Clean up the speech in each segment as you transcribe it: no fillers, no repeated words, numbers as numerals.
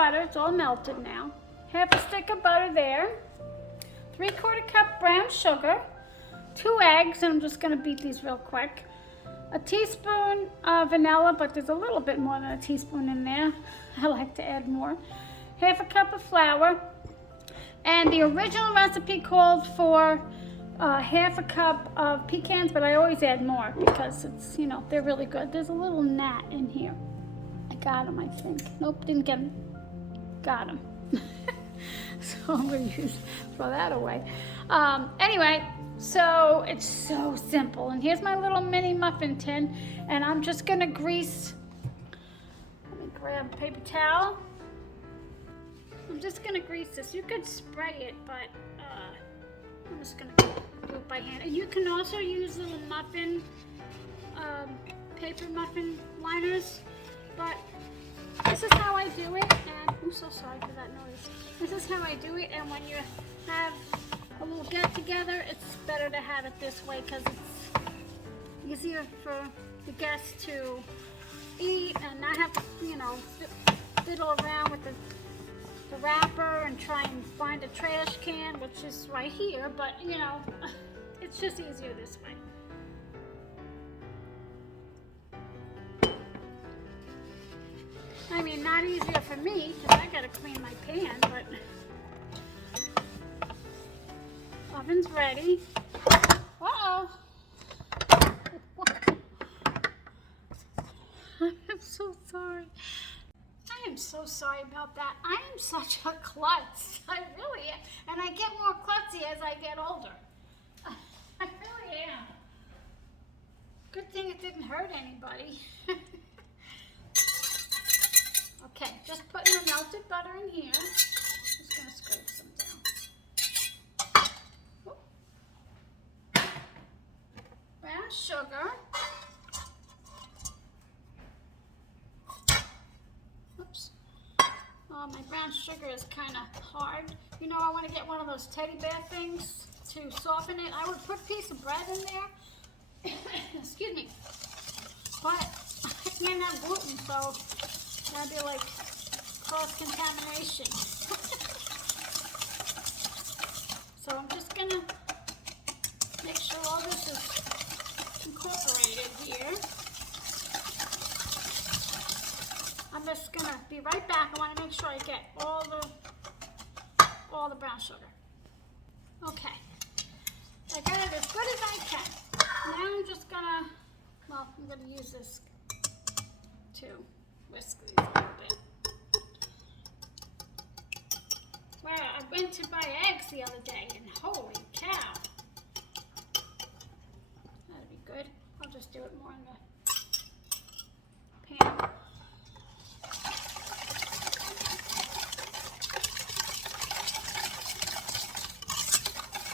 butter. It's all melted now. Half a stick of butter there. 3/4 cup brown sugar. 2 eggs, and I'm just going to beat these real quick. A teaspoon of vanilla, but there's a little bit more than a teaspoon in there. I like to add more. Half a cup of flour. And the original recipe called for half a cup of pecans, but I always add more because it's, you know, they're really good. There's a little gnat in here. I got him, I think. Nope, didn't get him. Got him. So I'm going to throw that away. Anyway, so it's so simple. And here's my little mini muffin tin. And I'm just going to grease. Let me grab a paper towel. I'm just going to grease this. You could spray it, but I'm just going to do it by hand. And you can also use little muffin, paper muffin liners. But this is how I do it. And I'm so sorry for that noise. This is how I do it. And when you have a little get together, it's better to have it this way because it's easier for the guests to eat and not have to, you know, fiddle around with the wrapper and try and find a trash can, which is right here, but you know, it's just easier this way. I mean, not easier for me because I gotta clean my pan, but oven's ready. Uh-oh. I'm so sorry. I am so sorry about that. I am such a klutz. I really am. And I get more klutzy as I get older. I really am. Good thing it didn't hurt anybody. Okay, just putting the melted butter in here. Just going to scrape some down. Whoop. Brown sugar. Oops. Oh, my brown sugar is kind of hard. You know, I want to get one of those teddy bear things to soften it. I would put a piece of bread in there. Excuse me. But I can't have gluten, so that'd be like cross-contamination. So I'm just going to make sure all this is incorporated here. I'm just going to be right back. I want to make sure I get all the brown sugar. Okay. I got it as good as I can. Now I'm just going to, well, I'm going to use this to whisk these a little bit. Wow, I went to buy eggs the other day and holy cow. That'd be good. I'll just do it more in the pan.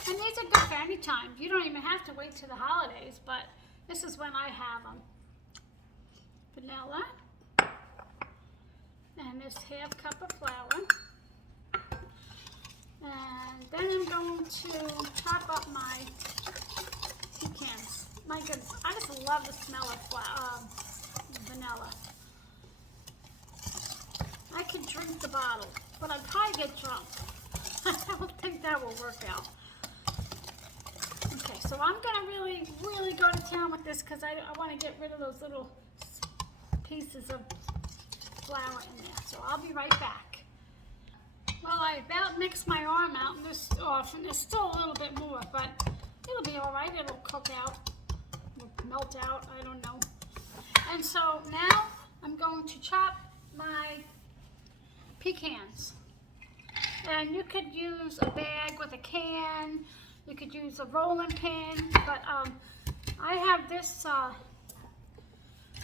And these are good for any time. You don't even have to wait till the holidays, but this is when I have them. Vanilla. And this half cup of flour. And then I'm going to chop up my pecans. My goodness, I just love the smell of vanilla. I could drink the bottle, but I'd probably get drunk. I don't think that will work out. Okay, so I'm going to really go to town with this because I want to get rid of those little pieces of flour in there. So I'll be right back. Well, I about mixed my arm out and this off, and there's still a little bit more, but it'll be all right. It'll cook out, it'll melt out, I don't know. And so now I'm going to chop my pecans. And you could use a bag with a can, you could use a rolling pin, but I have this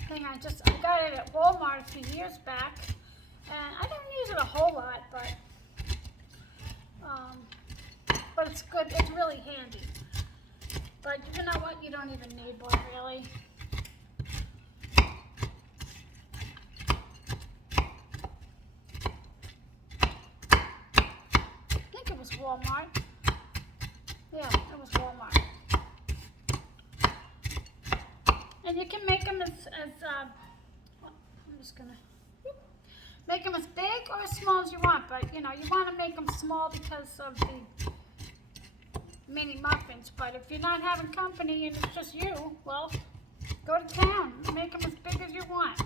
thing, I got it at Walmart a few years back, and I don't use it a whole lot, but it's good. It's really handy. But you know what? You don't even need one, really. I think it was Walmart. Yeah, it was Walmart. And you can make them as I'm just gonna. Make them as big or as small as you want, but you know, you want to make them small because of the mini muffins. But if you're not having company and it's just you, well, go to town. Make them as big as you want.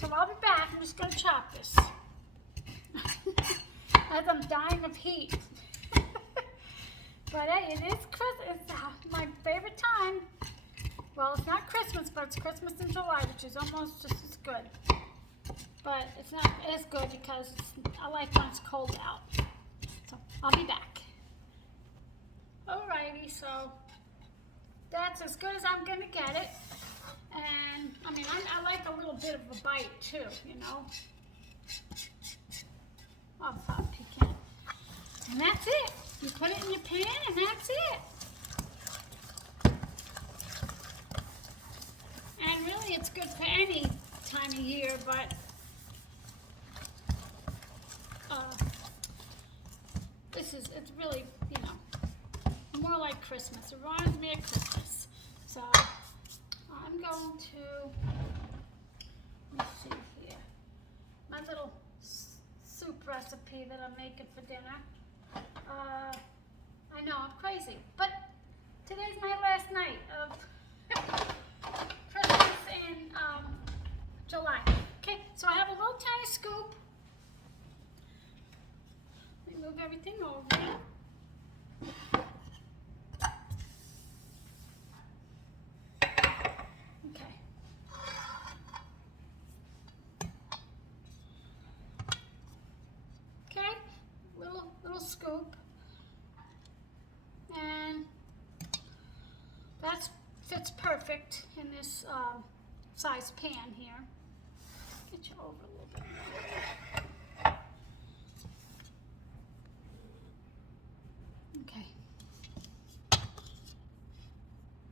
So I'll be back. I'm just going to chop this. As I'm dying of heat. But hey, it is Christmas. It's my favorite time. Well, it's not Christmas, but it's Christmas in July, which is almost just as good. But it's not as good because I like when it's cold out. So I'll be back. Alrighty, so that's as good as I'm gonna get it. And I mean, I like a little bit of a bite too, you know. Of pecan. And that's it. You put it in your pan and that's it. And really it's good for any time of year, but it's really, you know, more like Christmas. It reminds me of Christmas. So I'm going to, let me see here, my little soup recipe that I'm making for dinner. I know, I'm crazy, but today's my last night of Christmas in July. Okay, so I have a little tiny scoop. Let me move everything over. Okay. Okay, little scoop. And that fits perfect in this size pan here. Get you over a little bit more. Okay.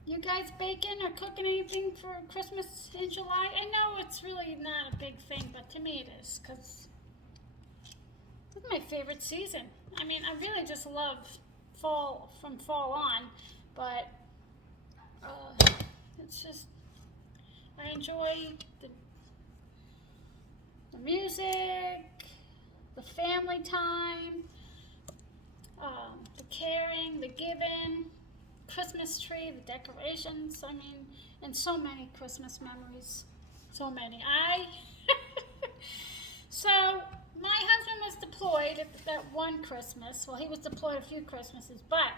You guys baking or cooking anything for Christmas in July? I know it's really not a big thing, but to me it is, because it's my favorite season. I mean, I really just love fall, from fall on, but it's just, I enjoy the music, the family time, the caring, the giving, Christmas tree, the decorations, I mean, and so many Christmas memories, so many. So my husband was deployed at that one Christmas. Well, he was deployed a few Christmases, but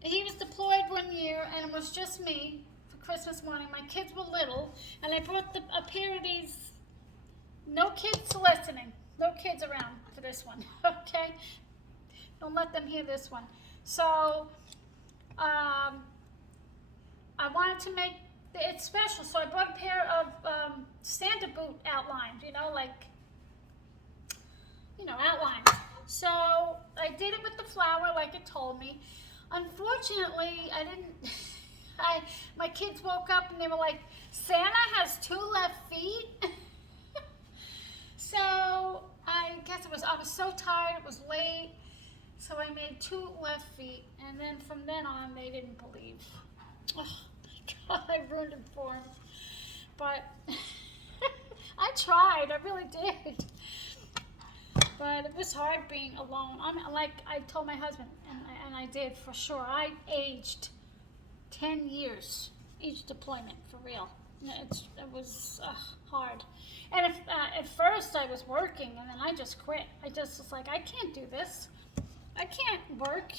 he was deployed one year, and it was just me for Christmas morning. My kids were little, and I brought a pair of these. No kids listening. No kids around for this one, okay? Don't let them hear this one. So I wanted to make it special, so I bought a pair of Santa boot outlines, you know, like, outlines. So I did it with the flower like it told me. Unfortunately, I didn't, my kids woke up and they were like, Santa has 2 left feet. So I guess I was so tired, it was late. So I made 2 left feet, and then from then on, they didn't believe. Oh my God, I ruined it for them. But I tried, I really did. But it was hard being alone. Like I told my husband, and I did for sure. I aged 10 years each deployment, for real. It was hard. And at first I was working, and then I just quit. I just was like, I can't do this. I can't work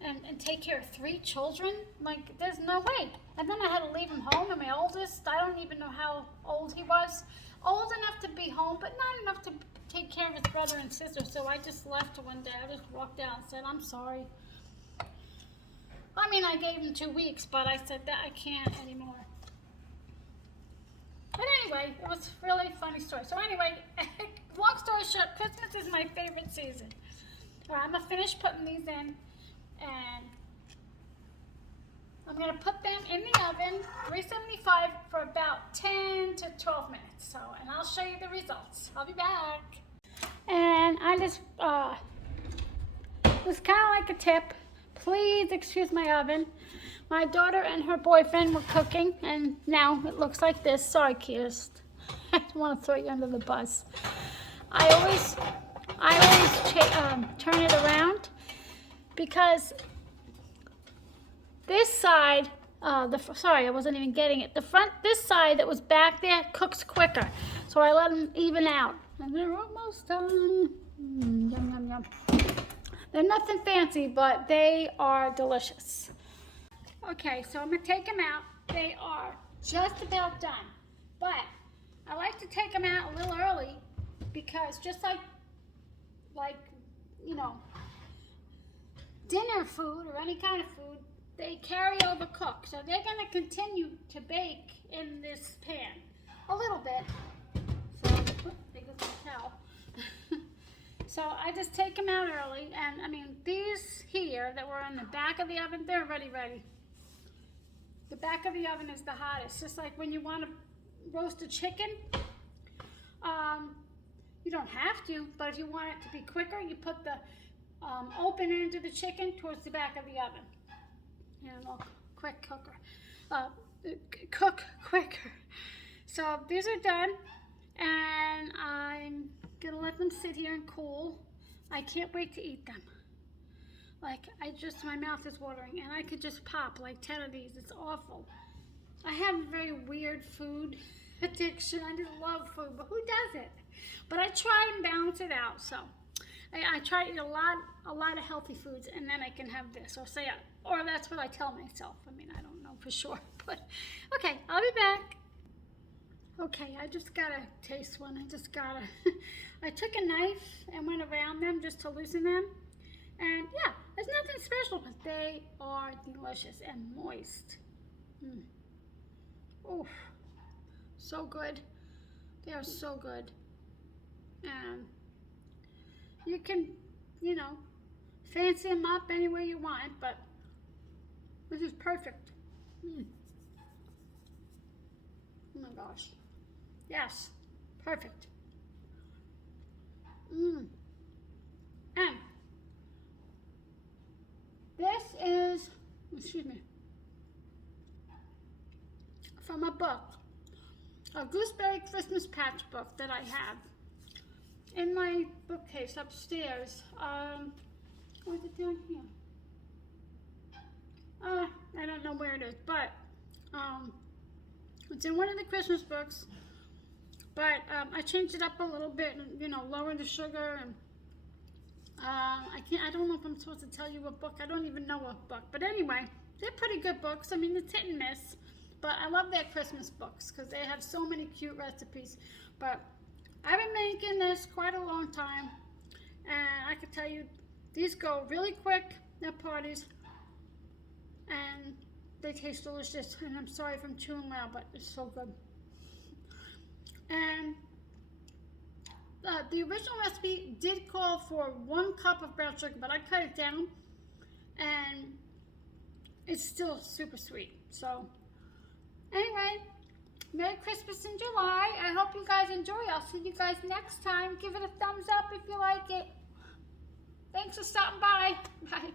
and take care of 3 children. Like, there's no way. And then I had to leave him home, and my oldest, I don't even know how old he was. Old enough to be home, but not enough to take care of his brother and sister. So I just left one day. I just walked out and said, I'm sorry. I mean, I gave him 2 weeks, but I said that I can't anymore. But anyway, it was a really funny story. So anyway, long story short, Christmas is my favorite season. All right, I'm going to finish putting these in, and I'm going to put them in the oven, 375, for about 10 to 12 minutes. So, and I'll show you the results. I'll be back. And I just, it was kind of like a tip. Please excuse my oven. My daughter and her boyfriend were cooking, and now it looks like this. Sorry, Kirst. I don't want to throw you under the bus. I always turn it around because this side, sorry, I wasn't even getting it. This side that was back there cooks quicker. So I let them even out. And they're almost done. Yum, yum, yum. They're nothing fancy, but they are delicious. Okay, so I'm gonna take them out. They are just about done. But I like to take them out a little early because just like you know, dinner food or any kind of food, they carry over cook. So they're gonna continue to bake in this pan a little bit. So they go to the towel. So I just take them out early, and I mean these here that were in the back of the oven, they're already ready. The back of the oven is the hottest. Just like when you want to roast a chicken, you don't have to, but if you want it to be quicker, you put the open end of the chicken towards the back of the oven. And a quick cooker. Cook quicker. So these are done, and I'm gonna let them sit here and cool. I can't wait to eat them. Like, my mouth is watering, and I could just pop like 10 of these. It's awful. I have a very weird food addiction. I just love food, but who does it? But I try and balance it out. So I try to eat a lot of healthy foods, and then I can have this, or that's what I tell myself. I mean, I don't know for sure, but okay, I'll be back. Okay, I just gotta taste one. I took a knife and went around them just to loosen them. And yeah, there's nothing special, but they are delicious and moist. Oof, so good. They are so good. And you can, fancy them up any way you want, but this is perfect. Oh my gosh. Yes, perfect. And this is, excuse me, from a book, a Gooseberry Christmas Patch book that I have in my bookcase upstairs. Where's it down here? I don't know where it is, but it's in one of the Christmas books. But I changed it up a little bit, and lowered the sugar, and I don't know if I'm supposed to tell you what book. I don't even know what book. But anyway, they're pretty good books. I mean, it's hit and miss. But I love their Christmas books because they have so many cute recipes. But I've been making this quite a long time. And I can tell you, these go really quick at parties. And they taste delicious. And I'm sorry if I'm chewing loud, but it's so good. And the original recipe did call for 1 cup of brown sugar, but I cut it down, and it's still super sweet. So, anyway, Merry Christmas in July. I hope you guys enjoy. I'll see you guys next time. Give it a thumbs up if you like it. Thanks for stopping by. Bye.